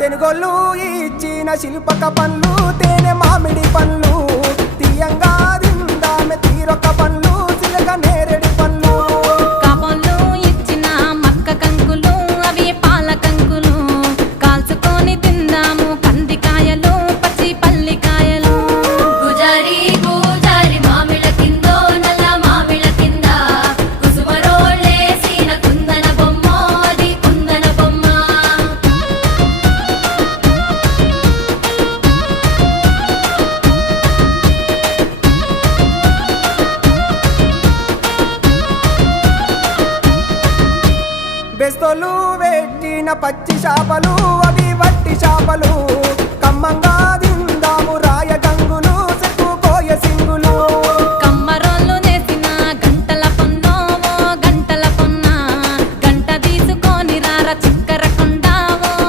తెనుగొల్లు ఇచ్చిన శిల్పక పండ్లు తేనె మామిడి పండ్లు తీయంగా దిందామె తీరొక్క పండ్లు చిలక నేరేడు పండ్లు కాపోళ్ళు ఇచ్చిన మక్క కంకులు అవి పాల కంకులు కాల్చుకొని తిందాము కందికాయలు పచ్చి పల్లికాయలు గుజారి గుజారి మామిళ్ళ కిందో నల్ల మామిళ్ళ కింద కుసుమరోళ్ళేసిన కుందన బొమ్మ అది కుందన బొమ్మ బెస్తోలు పెట్టిన పచ్చి చేపలు అవి వట్టి చేపలు